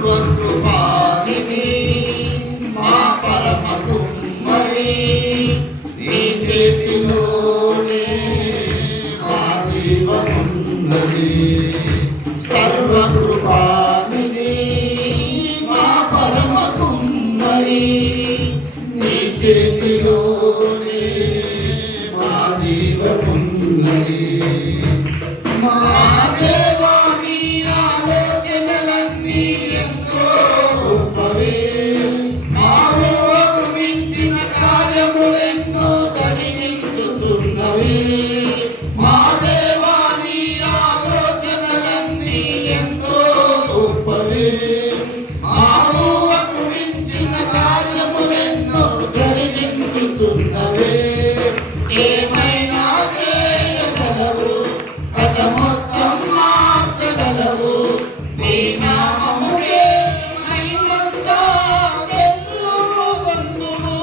సర్వకృపానిధి మా పరమ కుమ్మరి నీ చేతిలోనే మా జీవమున్నది సర్వకృపానిధి మా పరమ కుమ్మరి నీ చేతిలోనే మా జీవమున్నది మా దేవా నీ ఆలోచనలన్నీ ఎంతో గొప్పవే ఆలోచనకు మించిన కార్యములెన్నో జరిగించుతున్నవే మా దేవా నీ ఆలోచనలన్నీ ఎంతో గొప్పవే ఆలోచనకు మించిన కార్యములెన్నో జరిగించుతున్నవే ఏమైనా చేయగలవు కథ మొత్తం మార్చగలవు నీ నామముకే మహిమంతా తెచ్చుకొందుము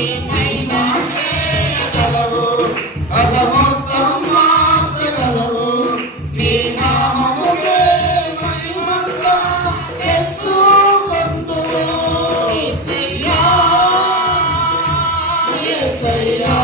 ఏమైనా చేయగలవు కథ మొత్తం మార్చగలవు నీ నామముకే మహిమంతా తెచ్చుకొందుము యేసయ్యా యేసయ్యా